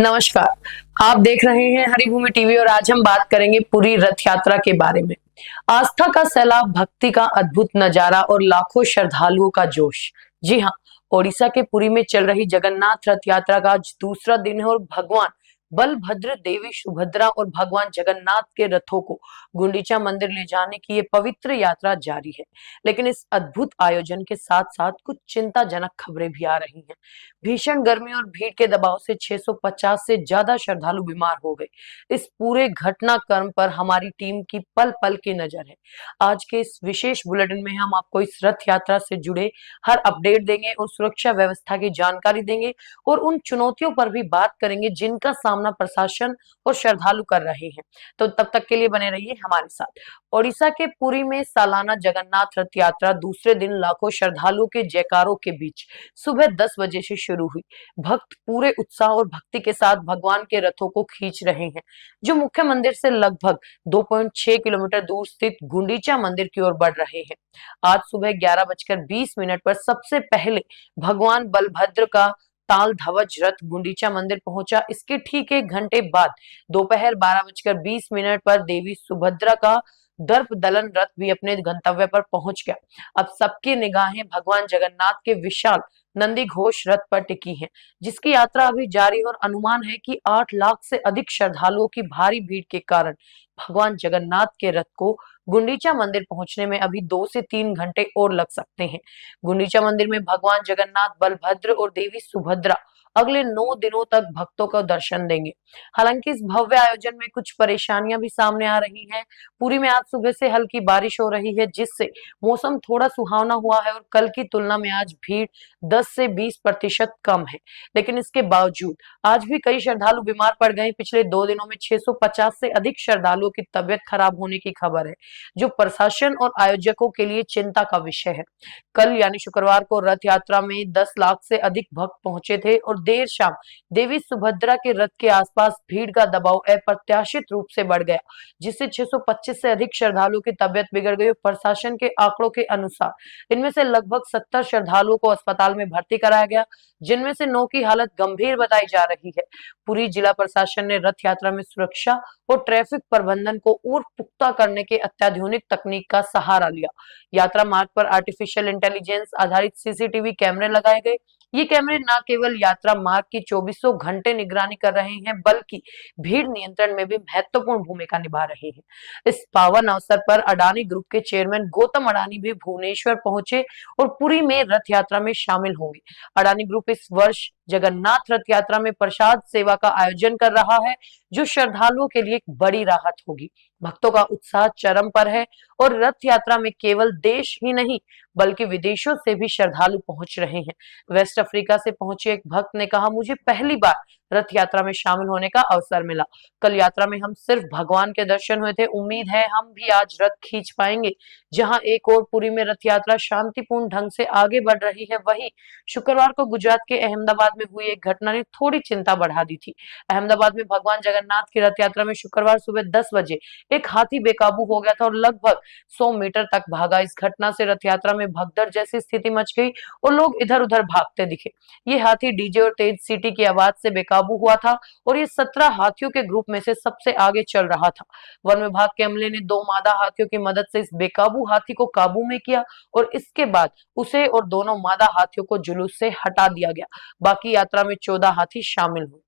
नमस्कार। आप देख रहे हैं हरिभूमि टीवी और आज हम बात करेंगे पुरी रथ यात्रा के बारे में। आस्था का सैलाब, भक्ति का अद्भुत नजारा और लाखों श्रद्धालुओं का जोश। जी हाँ, ओडिशा के पुरी में चल रही जगन्नाथ रथ यात्रा का आज दूसरा दिन है और भगवान बलभद्र, देवी सुभद्रा और भगवान जगन्नाथ के रथों को गुंडीचा मंदिर ले जाने की ये पवित्र यात्रा जारी है। लेकिन इस अद्भुत आयोजन के साथ साथ कुछ चिंताजनक खबरें भी आ रही हैं। भीषण गर्मी और भीड़ के दबाव से 650 से ज्यादा श्रद्धालु बीमार हो गए। इस पूरे घटनाक्रम पर हमारी टीम की पल पल की नजर है। आज के इस विशेष बुलेटिन में हम आपको इस रथ यात्रा से जुड़े हर अपडेट देंगे और सुरक्षा व्यवस्था की जानकारी देंगे और उन चुनौतियों पर भी बात करेंगे जिनका सामना प्रशासन और श्रद्धालु कर रहे हैं। तो तब तक के लिए बने रहिए हमारे साथ। ओडिशा के पुरी में सालाना जगन्नाथ रथ यात्रा दूसरे दिन लाखों श्रद्धालुओं के जयकारों के बीच सुबह 10 बजे से शुरू हुई। भक्त पूरे उत्साह और भक्ति के साथ भगवान के रथों को खींच रहे हैं, जो मुख्य मंदिर से लगभग 2.6 किलोमीटर दूर स्थित गुंडीचा मंदिर की ओर बढ़ रहे हैं। आज सुबह 11:20 पर सबसे पहले भगवान बलभद्र का ताल ध्वज रथ गुंडीचा मंदिर पहुंचा। इसके ठीक 1 घंटे बाद दोपहर 12:20 पर देवी सुभद्रा का दर्प दलन रथ भी अपने गंतव्य पर पहुंच गया। अब सबकी निगाहें भगवान जगन्नाथ के विशाल नंदी घोष रथ पर टिकी है, जिसकी यात्रा अभी जारी और अनुमान है कि 8 लाख से अधिक श्रद्धालुओं की भारी भीड़ के कारण भगवान जगन्नाथ के रथ को गुंडीचा मंदिर पहुंचने में अभी 2 से 3 घंटे और लग सकते हैं। गुंडीचा मंदिर में भगवान जगन्नाथ, बलभद्र और देवी सुभद्रा अगले 9 दिनों तक भक्तों को दर्शन देंगे। हालांकि इस भव्य आयोजन में कुछ परेशानियां भी सामने आ रही हैं। पुरी में आज सुबह से हल्की बारिश हो रही है, जिससे मौसम थोड़ा सुहावना हुआ है और कल की तुलना में आज भीड़ 10 से 20% कम है। लेकिन इसके बावजूद आज भी कई श्रद्धालु बीमार पड़ गए। पिछले 2 दिनों में 650 से अधिक श्रद्धालुओं की तबियत खराब होने की खबर है, जो प्रशासन और आयोजकों के लिए चिंता का विषय है। कल यानी शुक्रवार को रथ यात्रा में 10 लाख से अधिक भक्त पहुंचे थे और देर शाम देवी सुभद्रा के रथ के आसपास भीड़ का दबाव अप्रत्याशित रूप से बढ़ गया, जिससे 625 से अधिक श्रद्धालुओं की तबियत बिगड़ गई। प्रशासन के आंकड़ों के अनुसार इनमें से लगभग 70 श्रद्धालुओं को अस्पताल में भर्ती कराया गया, जिनमें से 9 की हालत गंभीर बताई जा रही है। पूरी जिला प्रशासन ने रथ यात्रा में सुरक्षा और ट्रैफिक प्रबंधन को और पुख्ता करने के अत्याधुनिक तकनीक का सहारा लिया। यात्रा मार्ग पर आर्टिफिशियल इंटेलिजेंस आधारित सीसीटीवी कैमरे लगाए गए। ये कैमरे न केवल यात्रा मार्ग की 24 घंटे निगरानी कर रहे हैं, बल्कि भीड़ नियंत्रण में भी महत्वपूर्ण भूमिका निभा रहे हैं। इस पावन अवसर पर अडानी ग्रुप के चेयरमैन गौतम अडानी भी भुवनेश्वर पहुंचे और पुरी में रथ यात्रा में शामिल होंगे। अडानी ग्रुप इस वर्ष जगन्नाथ रथ यात्रा में प्रसाद सेवा का आयोजन कर रहा है, जो श्रद्धालुओं के लिए एक बड़ी राहत होगी। भक्तों का उत्साह चरम पर है और रथ यात्रा में केवल देश ही नहीं बल्कि विदेशों से भी श्रद्धालु पहुंच रहे हैं। वेस्ट अफ्रीका से पहुंचे एक भक्त ने कहा, मुझे पहली बार रथ यात्रा में शामिल होने का अवसर मिला। कल यात्रा में हम सिर्फ भगवान के दर्शन हुए थे। उम्मीद है हम भी आज रथ खींच पाएंगे। जहां एक और पुरी में रथ यात्रा शांतिपूर्ण ढंग से आगे बढ़ रही है, वहीं शुक्रवार को गुजरात के अहमदाबाद में हुई एक घटना ने थोड़ी चिंता बढ़ा दी थी। अहमदाबाद में भगवान जगन्नाथ की रथ यात्रा में शुक्रवार सुबह 10 बजे एक हाथी बेकाबू हो गया था और लगभग 100 मीटर तक भागा। इस घटना से रथ यात्रा में भगदड़ जैसी स्थिति मच गई और लोग इधर उधर भागते दिखे। ये हाथी डीजे और तेज सीटी की आवाज से बेकाबू हुआ था और ये 17 हाथियों के ग्रुप में से सबसे आगे चल रहा था। वन विभाग के अमले ने 2 मादा हाथियों की मदद से इस बेकाबू हाथी को काबू में किया और इसके बाद उसे और दोनों मादा हाथियों को जुलूस से हटा दिया गया। बाकी यात्रा में 14 हाथी शामिल हुए।